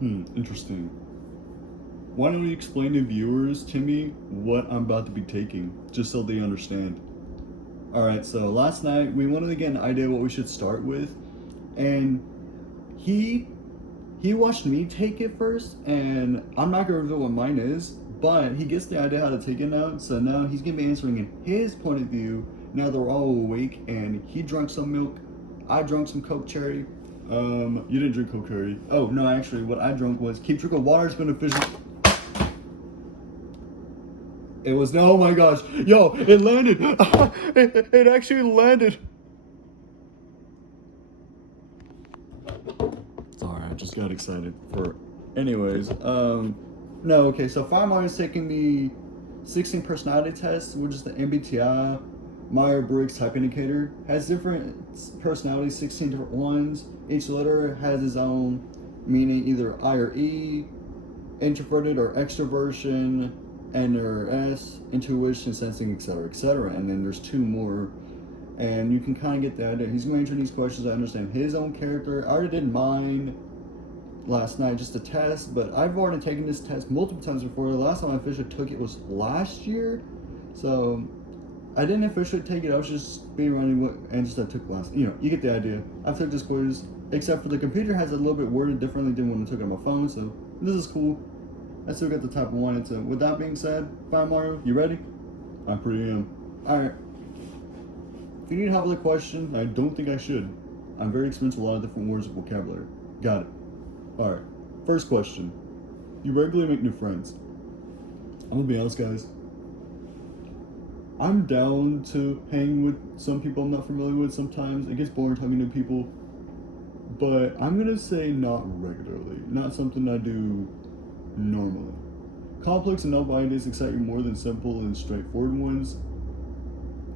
Interesting. Why don't you explain to viewers, Timmy, what I'm about to be taking, just so they understand? Alright, so last night we wanted to get an idea what we should start with, and he he watched me take it first, and I'm not gonna reveal what mine is, but he gets the idea how to take it now, so now he's gonna be answering in his point of view. Now they're all awake, and he drank some milk, I drank some Coke Cherry. You didn't drink Coke Cherry. Oh no, actually, what I drank was keep drinking water is beneficial. It was no, oh my gosh, yo, it landed. It actually landed. Sorry, I just got excited for. Anyways, no, okay. So Fye Mario is taking the 16 personality test, which is the MBTI Myers-Briggs type indicator. Has different personalities, 16 different ones. Each letter has its own meaning, either I or E, introverted or extroversion, N or S, intuition, sensing, etc., etc. And then there's two more, and you can kind of get the idea. He's going to answer these questions. I understand his own character. I already did mine last night, just a test, but I've already taken this test multiple times before. The last time I officially took it was last year, so I didn't officially take it. I was just being running what and just I took last. You get the idea. I've took this quiz, except for the computer has a little bit worded differently than when I took it on my phone, so this is cool. I still got the type I wanted to. With that being said, Fye Mario, you ready? I pretty am. Alright. If you need help with a question, I don't think I should. I'm very experienced with a lot of different words and vocabulary. Got it. Alright. First question. You regularly make new friends. I'm gonna be honest, guys. I'm down to hang with some people I'm not familiar with sometimes. It gets boring talking to people. But I'm gonna say not regularly. Not something I do normally. Complex and novel ideas excite you more than simple and straightforward ones.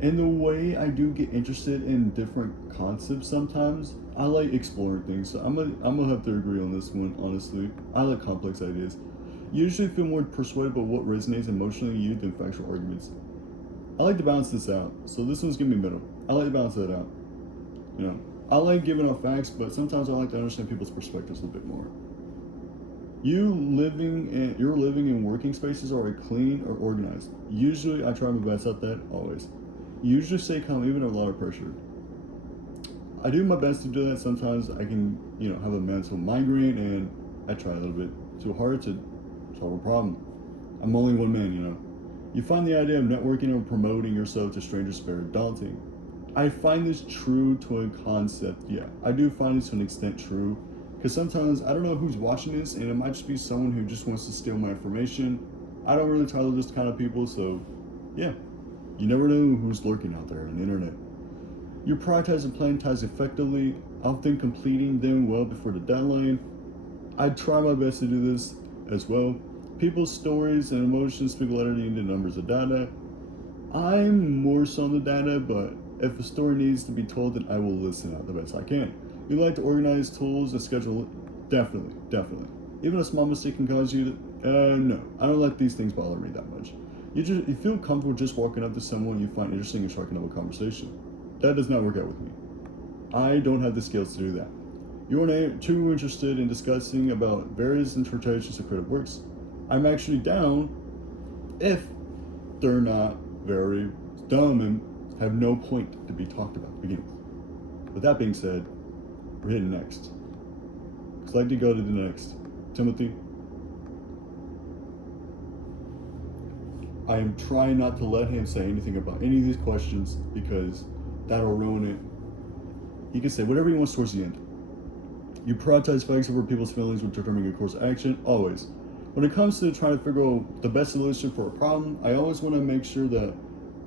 In the way I do get interested in different concepts sometimes, I like exploring things. So I'm gonna have to agree on this one, honestly. I like complex ideas. You usually feel more persuaded by what resonates emotionally with you than factual arguments. I like to balance this out. So this one's gonna be middle. I like to balance that out. I like giving out facts, but sometimes I like to understand people's perspectives a little bit more. Your living and working spaces are clean or organized. Usually, I try my best at that. Always. You usually stay calm even under a lot of pressure. I do my best to do that. Sometimes I can, have a mental migraine, and I try a little bit too hard to solve a problem. I'm only one man. You find the idea of networking or promoting yourself to strangers very daunting. I find this true to a concept. Yeah, I do find this to an extent true. Because sometimes I don't know who's watching this, and it might just be someone who just wants to steal my information. I don't really target this kind of people, so yeah, you never know who's lurking out there on the internet. You prioritize and plan tasks effectively, often completing them well before the deadline. I try my best to do this as well. People's stories and emotions speak louder than the numbers of data. I'm more so on the data, but if a story needs to be told, then I will listen out the best I can. You like to organize tools and schedule. Definitely. Even a small mistake can cause you to. No, I don't let these things bother me that much. You feel comfortable just walking up to someone you find interesting and striking up a conversation. That does not work out with me. I don't have the skills to do that. You aren't too interested in discussing about various interpretations of creative works. I'm actually down if they're not very dumb and have no point to be talked about to begin with. With that being said, we're hitting next. I'd like to go to the next. Timothy. I am trying not to let him say anything about any of these questions because that'll ruin it. He can say whatever he wants towards the end. You prioritize facts over people's feelings when determining a course of action, always. When it comes to trying to figure out the best solution for a problem, I always want to make sure that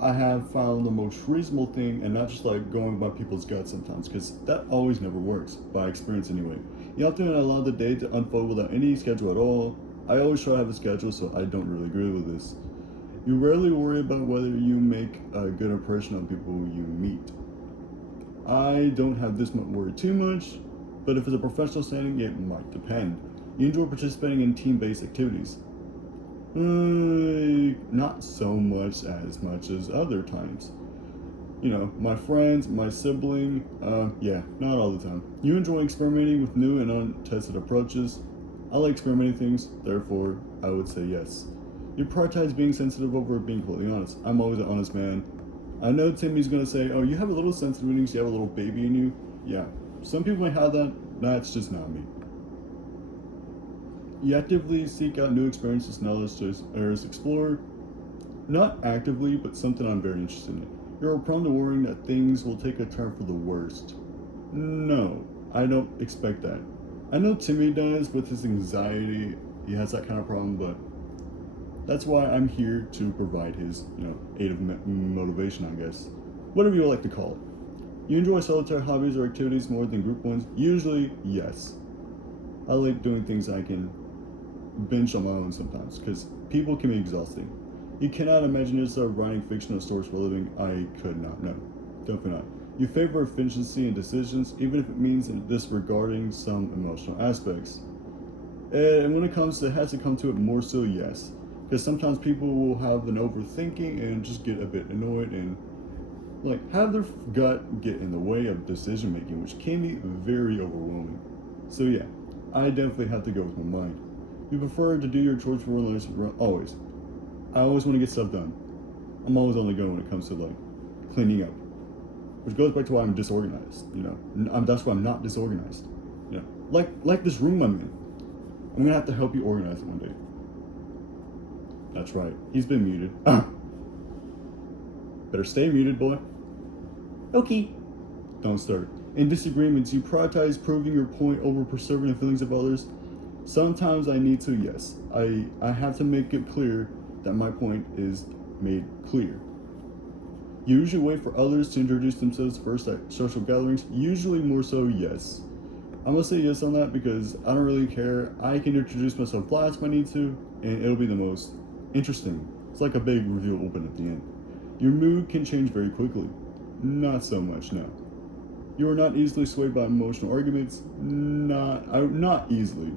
I have found the most reasonable thing and not just like going by people's guts sometimes, because that always never works, by experience anyway. You have to allow the day to unfold without any schedule at all. I always try to have a schedule, so I don't really agree with this. You rarely worry about whether you make a good impression on people you meet. I don't have this much worry too much, but if it's a professional setting, it might depend. You enjoy participating in team-based activities. Not so much as other times. My friends, my sibling, not all the time. You enjoy experimenting with new and untested approaches. I like experimenting things, therefore, I would say yes. You prioritize being sensitive over being completely honest. I'm always an honest man. I know Timmy's gonna say, oh, you have a little sensitivity because you have a little baby in you. Yeah, some people might have that, that's just not me. You actively seek out new experiences, knowledge, areas to explore. Not actively, but something I'm very interested in. You're prone to worrying that things will take a turn for the worst. No, I don't expect that. I know Timmy does with his anxiety. He has that kind of problem, but that's why I'm here to provide his, aid of motivation, I guess. Whatever you like to call it. You enjoy solitary hobbies or activities more than group ones? Usually, yes. I like doing things I can binge on my own sometimes, because people can be exhausting. You cannot imagine yourself writing fictional stories for a living. I could not, no. Definitely not. You favor efficiency in decisions, even if it means disregarding some emotional aspects. And when it has to come to it more so, yes. Because sometimes people will have an overthinking and just get a bit annoyed and have their gut get in the way of decision making, which can be very overwhelming. So yeah, I definitely have to go with my mind. You prefer to do your chores for always. I always want to get stuff done. I'm always on the go when it comes to cleaning up, which goes back to why I'm disorganized. That's why I'm not disorganized. Like this room I'm in. I'm gonna have to help you organize it one day. That's right. He's been muted. Better stay muted, boy. Okay. Don't start. In disagreements, you prioritize proving your point over preserving the feelings of others. Sometimes I need to, yes. I have to make it clear that my point is made clear. You usually wait for others to introduce themselves first at social gatherings. Usually more so, yes. I'm gonna say yes on that because I don't really care. I can introduce myself last if I need to, and it'll be the most interesting. It's like a big reveal open at the end. Your mood can change very quickly. Not so much, no. You are not easily swayed by emotional arguments. Not easily.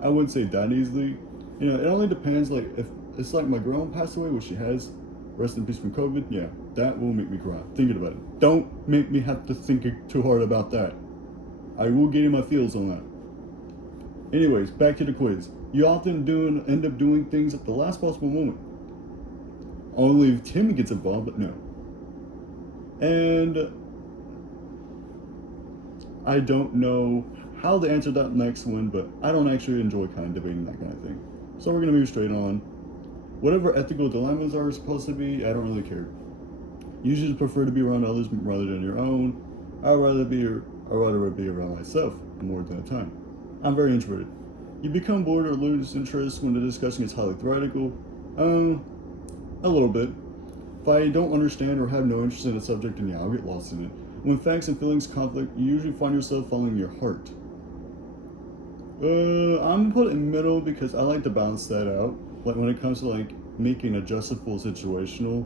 I wouldn't say that easily. It only depends. If it's like my grandma passed away, which she has, rest in peace from COVID. Yeah, that will make me cry thinking about it. Don't make me have to think too hard about that. I will get in my feels on that. Anyways, back to the quiz. You often end up doing things at the last possible moment. Only if Tim gets involved, but no. And I don't know how to answer that next one, but I don't actually enjoy kind of debating that kind of thing. So we're gonna move straight on. Whatever ethical dilemmas are supposed to be, I don't really care. You usually prefer to be around others rather than your own. I'd rather be around myself more than a time. I'm very introverted. You become bored or lose interest when the discussion is highly theoretical. A little bit. If I don't understand or have no interest in a subject, then yeah, I'll get lost in it. When facts and feelings conflict, you usually find yourself following your heart. I'm put in middle because I like to balance that out. When it comes to making a justifiable situational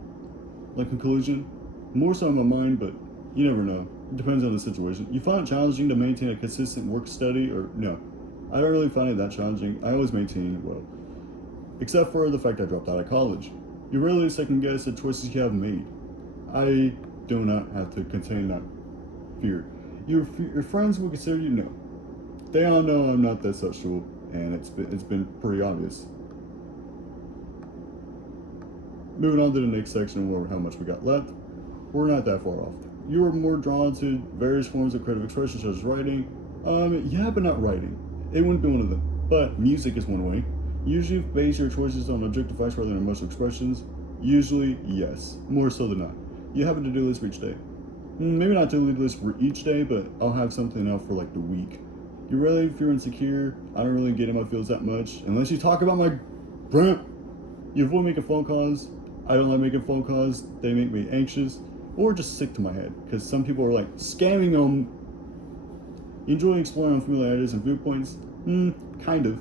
conclusion, more so in my mind, but you never know. It depends on the situation. You find it challenging to maintain a consistent work study, or no? I don't really find it that challenging. I always maintain it well, except for the fact I dropped out of college. You rarely second guess the choices you have made. I do not have to contain that fear. Your friends will consider you no. They all know I'm not that social, and it's been pretty obvious. Moving on to the next section where how much we got left. We're not that far off. You are more drawn to various forms of creative expression such as writing. Yeah, but not writing. It wouldn't be one of them. But music is one way. Usually base your choices on objective facts rather than emotional expressions. Usually, yes. More so than not. You have a to-do list for each day. Maybe not to-do list for each day, but I'll have something out for the week. You really feel insecure. I don't really get in my feels that much. Unless you talk about my brand. You avoid making phone calls. I don't like making phone calls. They make me anxious or just sick to my head. Because some people are scamming them. You enjoy exploring unfamiliar ideas and viewpoints? Kind of.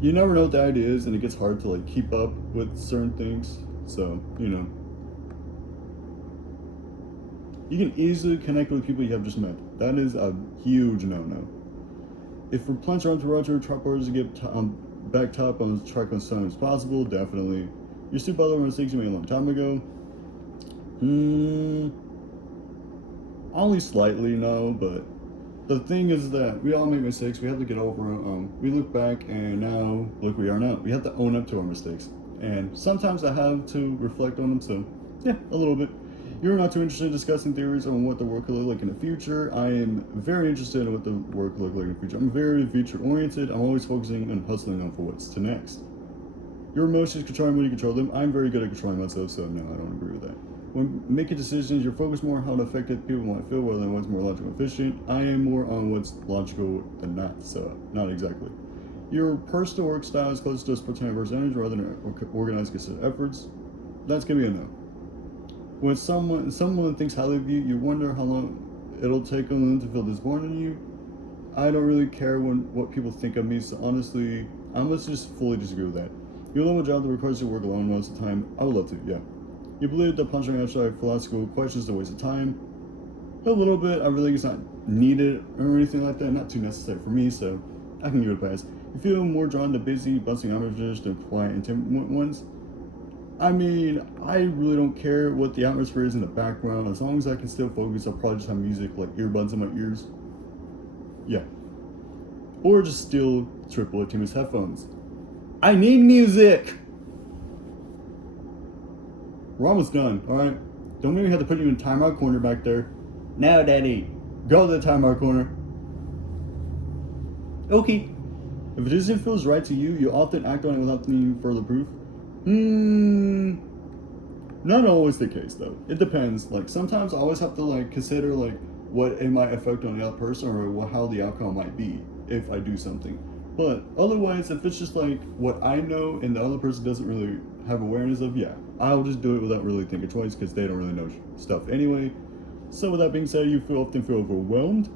You never know what the idea is, and it gets hard to keep up with certain things. So, you can easily connect with people you have just met. That is a huge no-no. If we're planning around to Roger, try to get back top on the track as soon as possible, definitely. You're still bothered mistakes you made a long time ago. Only slightly, no, but The thing is that we all make mistakes. We have to get over them. We look back, and now look where we are now. We have to own up to our mistakes, and sometimes I have to reflect on them. So, yeah, a little bit. You're not too interested in discussing theories on what the world could look like in the future. I am very interested in what the world could look like in the future. I'm very future oriented. I'm always focusing on hustling on for what's to next. Your emotions controlling when you control them. I'm very good at controlling myself, so no, I don't agree with that. When making decisions, you're focused more on how effective people might feel rather than what's more logical and efficient. I am more on what's logical than not, so not exactly. Your personal work style is close to a spontaneous percentage rather than organized considered efforts. That's gonna be a no. When someone thinks highly of you, you wonder how long it'll take them to feel disappointed in you. I don't really care what people think of me, so honestly, I must just fully disagree with that. You love a job that requires you to work alone most of the time. I would love to, yeah. You believe that punching outside philosophical questions is a waste of time. A little bit. I really think it's not needed or anything like that. Not too necessary for me, so I can give it a pass. You feel more drawn to busy, bustling amateurs than quiet and timid ones. I mean, I really don't care what the atmosphere is in the background. As long as I can still focus, I'll probably just have music like earbuds in my ears. Yeah. Or just steal Triple A Timmy's headphones. I need music! We're almost done, alright? Don't make me have to put you in timeout corner back there. Now, Daddy, go to the timeout corner. Okay. If a decision feels right to you, you often act on it without needing further proof. Not always the case though. It depends. Like sometimes I always have to like consider like what it might affect on the other person or how the outcome might be if I do something. But otherwise, if it's just like what I know and the other person doesn't really have awareness of, yeah, I'll just do it without really thinking twice because they don't really know stuff anyway. So with that being said, you often feel overwhelmed.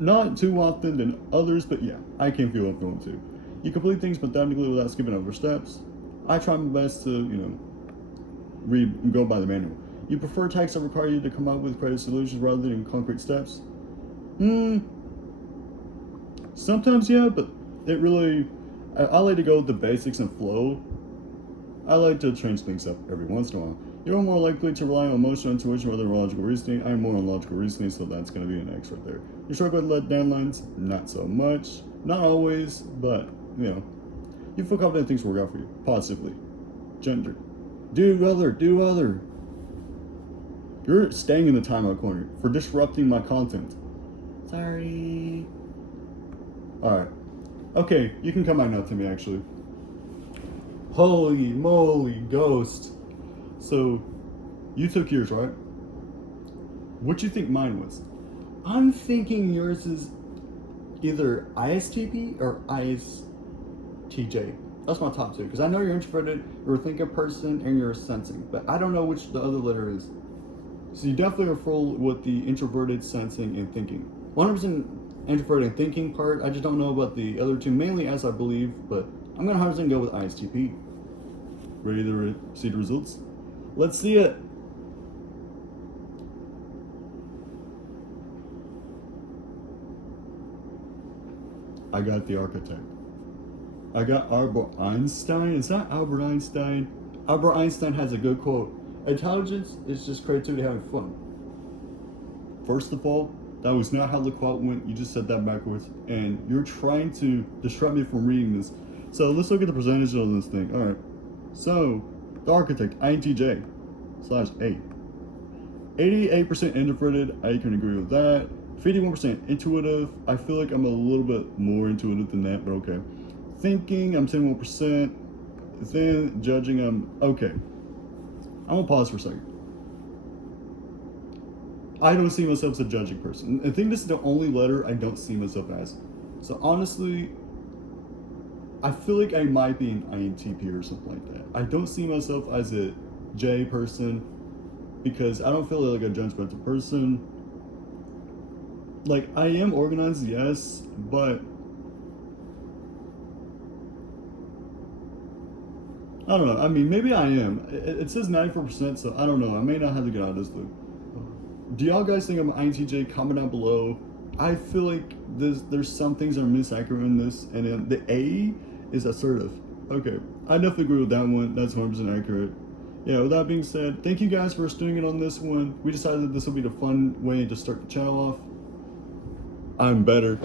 Not too often than others, but yeah, I can feel overwhelmed too. You complete things methodically without skipping over steps. I try my best to, go by the manual. You prefer tasks that require you to come up with creative solutions rather than concrete steps? Sometimes, yeah, but it really, I like to go with the basics and flow. I like to change things up every once in a while. You're more likely to rely on emotional intuition rather than logical reasoning. I'm more on logical reasoning, so that's going to be an X right there. You struggle with let deadlines? Not so much. Not always, but, you feel confident things work out for you, positively. Gender. Do other. You're staying in the timeout corner for disrupting my content. Sorry. Alright. Okay, you can come back now to me, actually. Holy moly, ghost. So, you took yours, right? What do you think mine was? I'm thinking yours is either ISTP or ISTJ. That's my top two, because I know you're introverted, you're a thinking person, and you're sensing, but I don't know which the other letter is. So you definitely are full with the introverted, sensing, and thinking. 100% introverted and thinking part, I just don't know about the other two, mainly as I believe, but I'm going to 100% go with ISTP. Ready to see the results? Let's see it. I got the architect. I got Albert Einstein. Is that Albert Einstein? Albert Einstein has a good quote. Intelligence is just creativity having fun. First of all, that was not how the quote went. You just said that backwards. And you're trying to distract me from reading this. So let's look at the percentage of this thing. Alright. So, the architect, INTJ /A. 88% introverted. I can agree with that. 51% intuitive. I feel like I'm a little bit more intuitive than that, but okay. Thinking, I'm 10%. Then judging, I'm okay. I'm gonna pause for a second. I don't see myself as a judging person. I think this is the only letter I don't see myself as. So honestly, I feel like I might be an INTP or something like that. I don't see myself as a J person because I don't feel like a judgmental person. Like, I am organized, yes, but I don't know. I mean, maybe I am. It says 94%, so I don't know. I may not have to get out of this loop. Do y'all guys think I'm an INTJ? Comment down below. I feel like there's some things that are misaccurate in this, and then the A is assertive. Okay, I definitely agree with that one. That's 100% accurate. Yeah, with that being said, thank you guys for staying in on this one. We decided that this will be the fun way to start the channel off. I'm better.